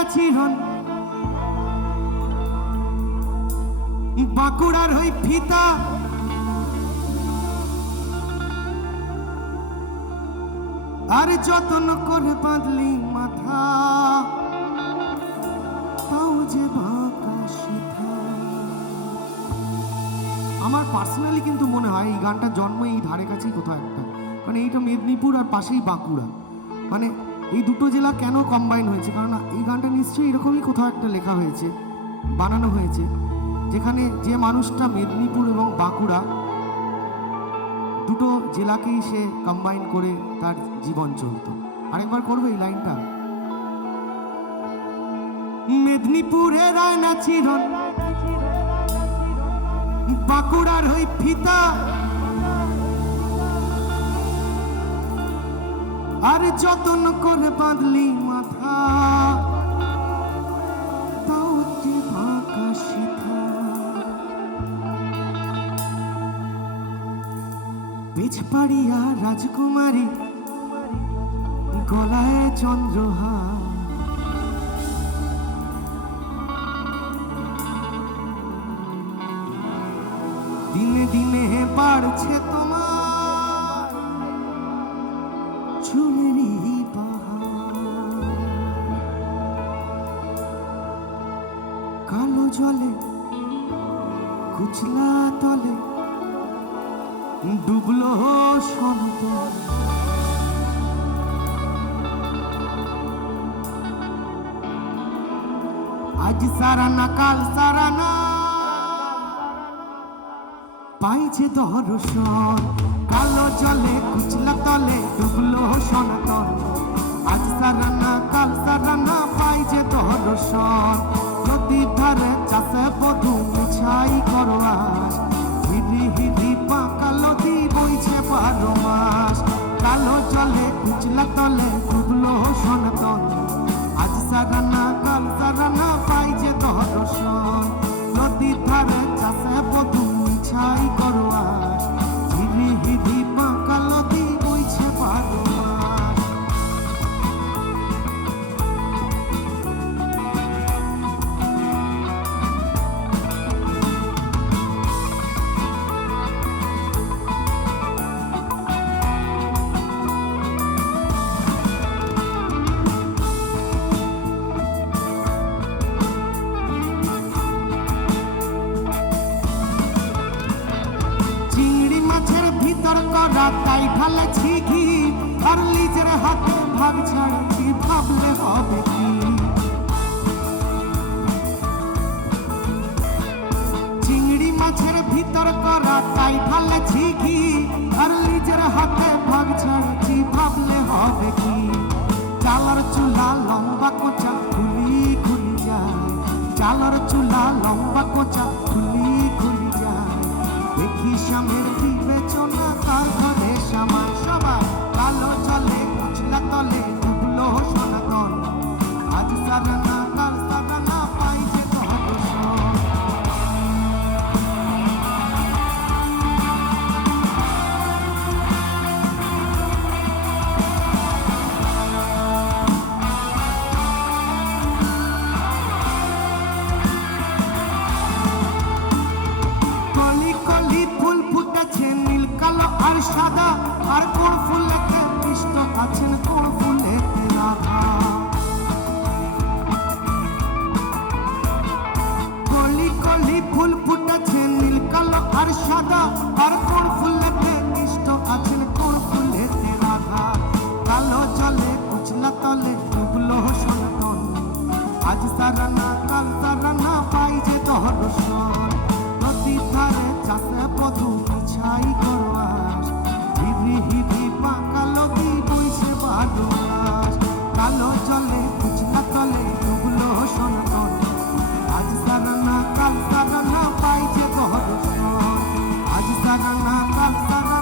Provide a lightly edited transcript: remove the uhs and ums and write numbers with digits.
না চিরন বাঁকুড়ার ওই ফিতা আর যতন করে বাঁধলি মাথা তাও যে বাঁকা সিধা। আমার পার্সোনালি কিন্তু মনে হয় এই গানটার জন্ম এই ধারে কাছেই কোথাও একটা, কারণ এইটা মেদিনীপুর আর পাশেই বাঁকুড়া, মানে এই দুটো জেলা কেন কম্বাইন হয়েছে, কারণ এই গানটা নিশ্চয়ই এরকমই কোথাও একটা লেখা হয়েছে, বানানো হয়েছে, যেখানে যে মানুষটা মেদিনীপুর এবং বাঁকুড়া দুটো জেলাকেই সে কম্বাইন করে তার জীবন চলত। আরেকবার করবে এই লাইনটা। মেদিনীপুরের আয়না চিরন বাঁকুড়ার ওই ফিতা আর যতন করে বাঁধলি মাথা তাও যে বাঁকা সিধা। পিছপাড়িয়া রাজকুমারী গলায় চন্দ্রহার দিনে দিনে বাড়ছে তোমার চুলেরই পাহাড়, কালো জলে কুচলা তলে ডুবলো সন্ত। আজ সারানা কাল সারানা পাইছে দর্শন, কালো জলে কুচলা তলে ডুবলো সনাতন। আজ সারানা কাল সারানা পাইছে দর্শন, নদীর ধারে চাষে বধু মিছাই করো আস। হিরি হিরি বাঁকা নদী বইছে 12 মাস, কালো জলে কুচলা তলে ডুবলো সনাতন। আজ সারানা কাল সারানা পাইছে দর্শন, নদীর ধারে চাষে বধু মিছাই করো আস। হিরি হিরি বাঁকা নদী বইছে 12 মাস। তাই ঢালেছি ঘি আর নিজের হাতে ভাগ ছাড়ছি, ভাবলে হবে কি। চিংড়ি মাছের ভিতর করা তাই ঢালেছি ঘি আর নিজের হাতে ভাগ ছাড়ছি, ভাবলে হবে কি। চালার চুলা লম্বা কোচা খুলি খুলি যায়, চালার চুলা লম্বা কোচা খুলি খুলি যায়। দেখি স্বামীর বিবেচনা তার ঘরে সামান সবাই, কালো জলে কুচলা তলে ডুবলো সনাতন। আজ সারানা কাল সারানা পাইছে দর্শন। কলি কলি ফুল ফুটেছে নীল কালো আর সাদা, আর কোন ফুলেতে কৃষ্ণ আছেন কোন ফুলেতে রাধা। কলি কলি ফুল ফুটেছে নীল কালো আর সাদা, আর কোন ফুলেতে কৃষ্ণ আছেন কোন ফুলেতে রাধা। কালো জলে কুচলা তলে ডুবলো সনাতন। আজ সারানা কাল সারানা পাইছে দর্শন, নদীর ধারে চাষে বধু মিছাই করো আস। হিরি হিরি বাঁকা নদী বইছে 12 মাস, কালো জলে কুচলা তলে ডুবলো সনাতন। আজ সারানা কাল সারানা পাইছে দর্শন, আজ সারানা কাল সারানা